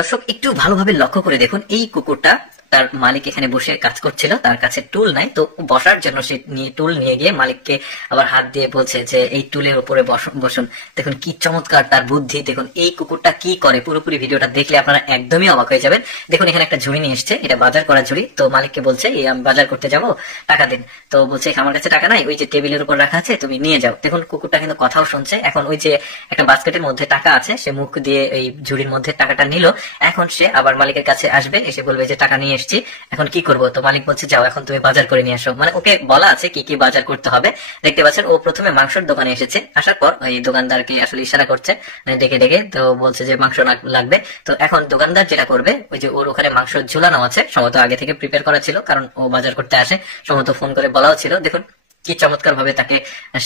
দর্শক একটু ভালোভাবে লক্ষ্য করে দেখুন, এই কুকুরটা তার মালিক এখানে বসে কাজ করছিল, তার কাছে টুল নাই, তো বসার জন্য সে টুল নিয়ে গিয়ে মালিককে আবার হাত দিয়ে বলছে যে এই টুলের উপরে বসুন। দেখুন কি চমৎকার তার বুদ্ধি। দেখুন এই কুকুরটা কি করে, পুরোপুরি ভিডিওটা দেখলে আপনারা একদমই অবাক হয়ে যাবেন। দেখুন এখানে একটা ঝুড়ি নিয়ে এসছে, এটা বাজার করা ঝুড়ি। তো মালিককে বলছে এই আমি বাজার করতে যাব, টাকা দিন। তো বলছে আমার কাছে টাকা নাই, ওই যে টেবিলের উপর রাখা আছে, তুমি নিয়ে যাও। দেখুন কুকুরটা কিন্তু কথাও শুনছে। এখন ওই যে একটা বাস্কেটের মধ্যে টাকা আছে, সে মুখ দিয়ে এই ঝুড়ির মধ্যে টাকাটা নিল। এখন সে আবার মালিকের কাছে আসবে, এসে বলবে যে টাকা নিয়ে এসেছি, এখন কি করবো? তো মালিক বলছে যাও এখন তুমি বাজার করে নিয়ে আসো। মানে ওকে বলা আছে কি কি বাজার করতে হবে। দেখতে পাচ্ছেন ও প্রথমে মাংসের দোকানে এসেছে, আসার পর এই দোকানদারকে আসলে ইশারা করছে ডেকে ডেকে, তো বলছে যে মাংস লাগবে। তো এখন দোকানদার যেটা করবে, ওই যে ওর ওখানে মাংস ঝুলানো আছে, সম্ভবত আগে থেকে প্রিপেয়ার করা ছিল, কারণ ও বাজার করতে আসে, সম্ভবত ফোন করে বলাও ছিল। দেখুন কি চমৎকার ভাবে তাকে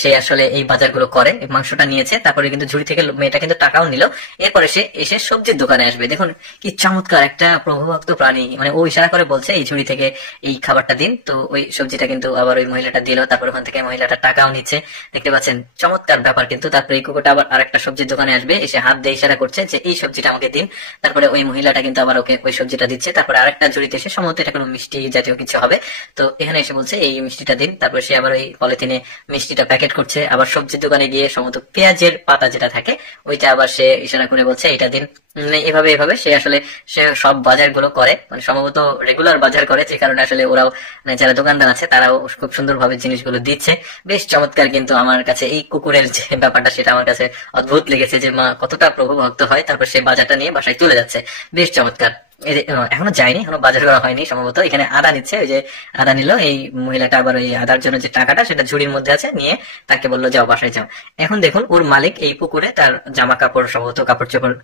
সে আসলে এই বাজারগুলো করে। মাংসটা নিয়েছে, তারপরে কিন্তু ঝুড়ি থেকে মেয়েটা কিন্তু টাকাও নিল। এরপরে সে এসে সবজির দোকানে আসবে। দেখুন কি চমৎকার একটা প্রভুভক্ত প্রাণী। মানে ও ইশারা করে বলছে এই ঝুড়ি থেকে এই খাবারটা দিন, তো ওই সবজিটা কিন্তু আবার ওই মহিলাটা দিল। তারপর ওখান থেকে মহিলাটা টাকাও নিচ্ছে। দেখতে পাচ্ছেন চমৎকার ব্যাপার কিন্তু। তারপরে এই কুকুরটা আবার আরেকটা সবজির দোকানে আসবে, এসে হাত দিয়ে ইশারা করছে যে এই সবজিটা আমাকে দিন। তারপরে ওই মহিলাটা কিন্তু আবার ওকে ওই সবজিটা দিচ্ছে। তারপরে আরেকটা ঝুড়িতে এসে সম্ভবত এটা কোনো মিষ্টি জাতীয় কিছু হবে, তো এখানে এসে বলছে এই মিষ্টিটা দিন। তারপরে সে আবার ওই পলিথিনে মিষ্টিটা প্যাকেট করছে। আবার সবজির দোকানে গিয়ে সম্ভবত পেঁয়াজের পাতা যেটা থাকে ওইটা আবার সে ইশারা করে বলছে এটা দিন। এভাবে এভাবে সে আসলে সে সব বাজার গুলো করে, মানে সম্ভবত রেগুলার বাজার করে, যে কারণে আসলে ওরাও মানে যারা দোকানদার আছে তারাও খুব সুন্দরভাবে জিনিসগুলো দিচ্ছে। বেশ চমৎকার কিন্তু আমার কাছে এই কুকুরের যে ব্যাপারটা সেটা আমার কাছে অদ্ভুত লেগেছে, যে মা কতটা প্রভুভক্ত হয়। তারপর সে বাজারটা নিয়ে বাসায় চলে যাচ্ছে, বেশ চমৎকার। এখনো যায়নি, এখনো বাজার করা হয়নি, সম্ভবত এখানে আদা নিচ্ছে। ওই যে আদা নিল এই মহিলাটা, আবার ওই আদার জন্য যে টাকাটা সেটা ঝুড়ির মধ্যে আছে, নিয়ে তাকে বললো যাও বাসায় যাও। এখন দেখুন ওর মালিক এই পুকুরে তার জামা কাপড় সম্ভবত কাপড় চোপড়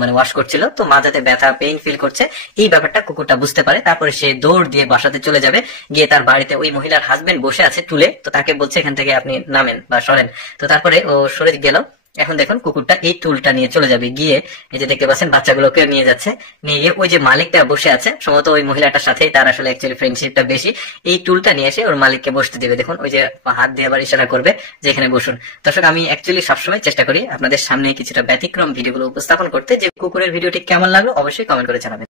মানে ওয়াশ করছিল, তো মাঝাতে ব্যথা পেইন ফিল করছে। এই ব্যাপারটা কুকুরটা বুঝতে পারে। তারপরে সে দৌড় দিয়ে বাসাতে চলে যাবে, গিয়ে তার বাড়িতে ওই মহিলার হাজবেন্ড বসে আছে টুলে, তো তাকে বলছে এখান থেকে আপনি নামেন বা সরেন। তো তারপরে ও সরে গেল। এখন দেখুন কুকুরটা এই টুলটা নিয়ে চলে যাবে, গিয়ে এই যে দেখতে পাচ্ছেন বাচ্চাগুলোকে নিয়ে যাচ্ছে, নিয়ে গিয়ে ওই যে মালিকটা বসে আছে, সম্ভবত ওই মহিলাটার সাথে তার আসলে অ্যাকচুয়ালি ফ্রেন্ডশিপটা বেশি, এই টুলটা নিয়ে এসে ওর মালিককে বসতে দিবে। দেখুন ওই যে হাত দিয়ে আবার ইশারা করবে যে এখানে বসুন। দর্শক আমি অ্যাকচুয়ালি সবসময় চেষ্টা করি আপনাদের সামনে কিছুটা ব্যতিক্রম ভিডিওগুলো উপস্থাপন করতে। যে কুকুরের ভিডিওটি কেমন লাগলো অবশ্যই কমেন্ট করে জানাবেন।